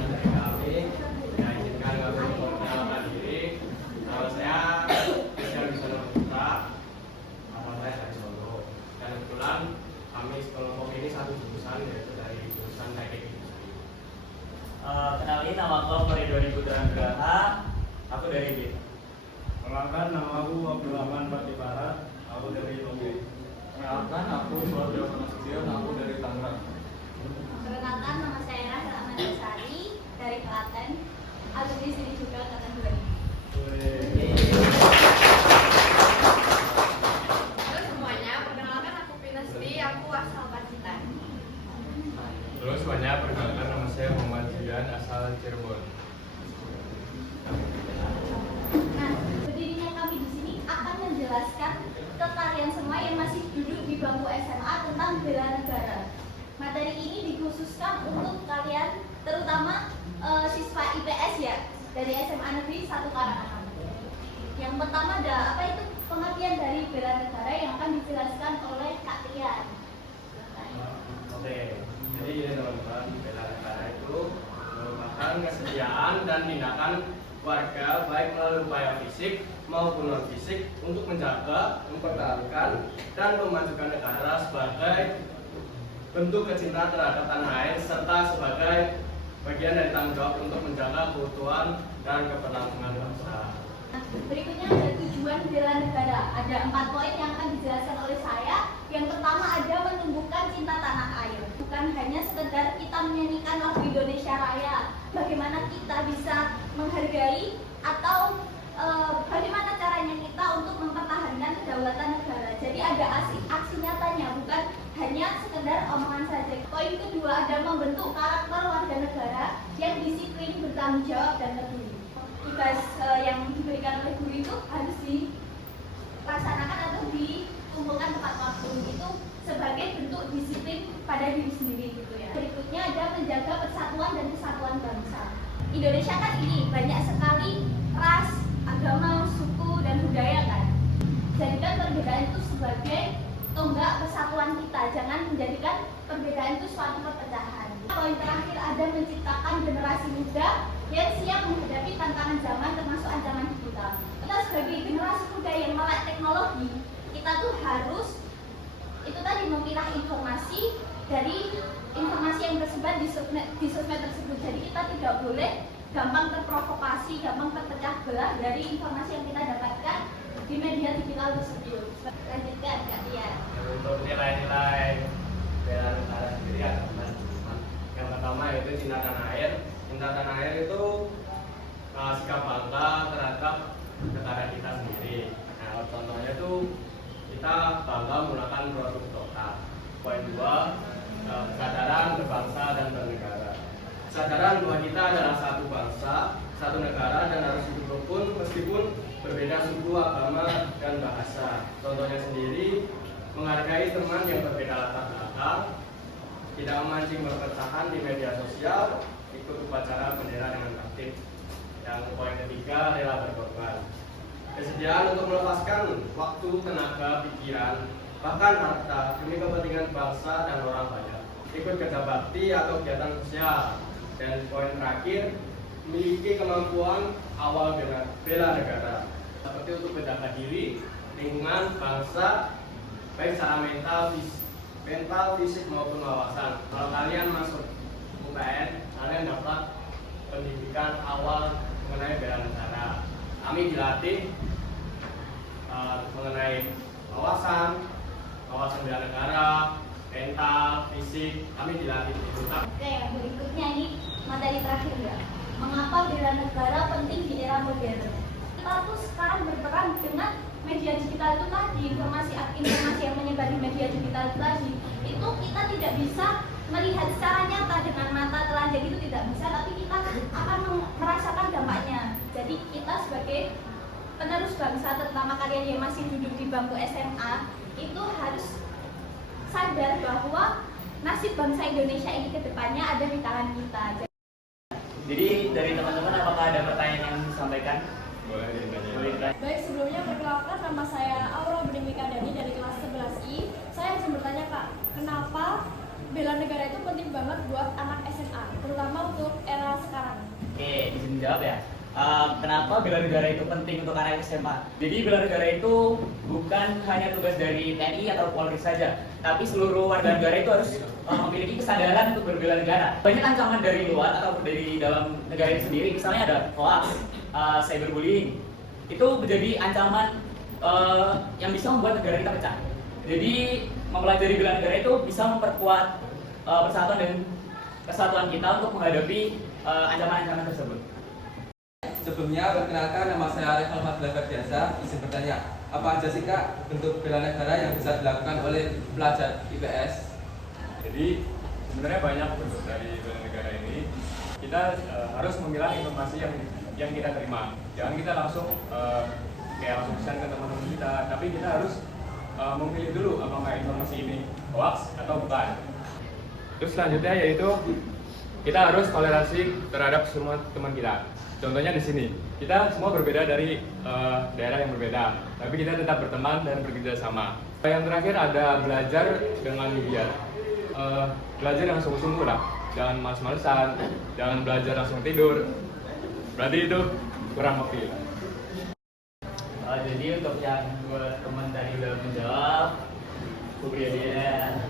sekian dari kami. Saya izinkan kami memperkenalkan diri. Nama saya Christian Wisono Putra, asal saya dari Solo. Dan kebetulan kami sekelompok ini satu jurusan, yaitu dari jurusan Teknik Industri. Kenalin, nama aku Ridwan Putra Nugraha. Aku dari B. Perkenalkan, nama aku Abdurrahman Fatih Barat. Aku dari Lombok. Perkenalkan, aku Suwarjo Nasution, aku dari Tangerang. Perkenalkan, nama saya Rahel Amandasari dari Klaten. Aku di sini juga angkatan 2000. Halo semuanya, perkenalkan aku Pinasri, aku asal Pacitan. Halo semuanya, perkenalkan nama saya Muhammad Julian, asal Cirebon. Nah, berdirinya kami di sini akan menjelaskan ke kalian semua yang masih duduk di bangku SMA tentang bela negara. Materi ini dikhususkan untuk kalian, terutama siswa IPS ya, dari SMA Negeri 1 Karangasem. Yang pertama ada apa itu pengertian dari bela negara yang akan dijelaskan oleh Kak Tian. Oke, jadi ini teman-teman, bela negara itu merupakan kesediaan dan tindakan warga baik melalui upaya fisik maupun non fisik untuk menjaga, mempertahankan, dan memajukan negara sebagai bentuk kecintaan terhadap tanah air serta sebagai bagian dari tanggung jawab untuk menjaga keutuhan dan keberlangsungan bangsa. Nah, berikutnya ada tujuan bela negara. Ada 4 poin yang akan dijelaskan oleh saya. Yang pertama ada menumbuhkan cinta tanah air. Bukan hanya sekedar kita menyanyikan lagu Indonesia Raya. Bagaimana kita bisa menghargai atau bagaimana caranya kita untuk mempertahankan kedaulatan negara. Jadi ada aksi nyatanya, bukan hanya sekedar omongan saja. Poin kedua ada membentuk karakter warga negara yang disiplin, bertanggung jawab, dan peduli. Tugas yang diberikan oleh guru itu harus dilaksanakan atau dikumpulkan tepat waktu, itu sebagai bentuk disiplin pada diri sendiri gitu ya. Berikutnya ada menjaga persatuan dan kesatuan bangsa. Indonesia kan ini banyak sekali ras, agama, suku, dan budaya kan. Jadikan perbedaan itu sebagai tonggak persatuan kita, jangan menjadikan perbedaan itu suatu perpecahan. Poin terakhir ada menciptakan generasi muda yang siap menghadapi tantangan zaman termasuk ancaman digital. Kita sebagai generasi muda yang melek teknologi, kita tuh harus itu tadi memilah informasi dari informasi yang tersebar di sosmed tersebut. Jadi kita tidak boleh gampang terprovokasi, gampang terpecah belah dari informasi yang kita dapatkan di media digital tersebut. Lanjutkan Kak Tia. Untuk nilai-nilai bela negara sendiri ya teman-teman. Yang pertama yaitu cinta tanah air. Cinta tanah air itu sikap bangga terhadap negara kita sendiri. Nah, contohnya itu kita bangga menggunakan produk lokal. Poin 2, kesadaran berbangsa dan bernegara. Kesadaran bahwa kita adalah satu bangsa, satu negara, dan harus hidup rukun meskipun berbeda suku, agama, dan bahasa. Contohnya sendiri, menghargai teman yang berbeda latar belakang, tidak memancing perpecahan di media sosial, ikut upacara bendera dengan tertib. Yang poin ketiga, rela berkorban. Kesediaan untuk melepaskan waktu, tenaga, pikiran, bahkan harta demi kepentingan bangsa dan orang banyak. Ikut kerja bakti atau kegiatan sosial. Dan poin terakhir, memiliki kemampuan awal bela negara, seperti untuk menjaga diri, lingkungan, bangsa, baik secara mental, fisik maupun wawasan. Kalau kalian masuk UPN, kalian dapat pendidikan awal mengenai bela negara. Kami dilatih mengenai wawasan bela negara, mental, fisik. Kami dilatih itu. Oke, yang berikutnya ini materi terakhir ya. Mengapa bela negara penting di era modern? Kita tuh sekarang berperan dengan media digital itu tadi, informasi yang menyebar di media digital itu tadi. Itu kita tidak bisa melihat secara nyata dengan mata telanjang, itu tidak bisa, tapi kita akan merasakan dampaknya. Jadi kita sebagai penerus bangsa, terutama kalian yang masih duduk di bangku SMA, itu harus sadar bahwa nasib bangsa Indonesia ini ke depannya ada di tangan kita. Jadi dari teman-teman apakah ada pertanyaan yang disampaikan? Boleh ditanya. Baik, sebelumnya perkenalkan, nama saya Aura Benimika Dani dari kelas 11I. Saya izin bertanya Kak, kenapa bela negara itu penting banget buat anak SMA, terutama untuk era sekarang? menjawab ya. Kenapa bela negara itu penting untuk anak SMA? Jadi bela negara itu bukan hanya tugas dari TNI atau Polri saja, tapi seluruh warga negara itu harus memiliki kesadaran untuk berbela negara. Banyak ancaman dari luar atau dari dalam negara itu sendiri, misalnya ada hoax, cyberbullying, itu menjadi ancaman yang bisa membuat negara kita pecah. Jadi mempelajari bela negara itu bisa memperkuat persatuan dan kesatuan kita untuk menghadapi ancaman-ancaman tersebut. Sebelumnya, perkenalkan, nama saya Arif Alfadla Ferdiansa. Izin bertanya, apa aja sih Kak bentuk bela negara yang bisa dilakukan oleh pelajar IPS? Jadi sebenarnya banyak bentuk dari bela negara ini. Kita harus memilah informasi yang kita terima. Jangan kita langsung langsung pesan ke teman-teman kita, tapi kita harus memilih dulu apakah informasi ini hoax atau bukan. Terus selanjutnya yaitu kita harus toleransi terhadap semua teman kita. Contohnya di sini, kita semua berbeda dari daerah yang berbeda, tapi kita tetap berteman dan bekerja sama. Yang terakhir ada belajar dengan giat. Belajar dengan sungguh-sungguh lah, jangan males-malesan, jangan belajar langsung tidur. Berarti itu kurang lebih. Jadi untuk yang dua teman tadi udah menjawab, aku beri hadiah.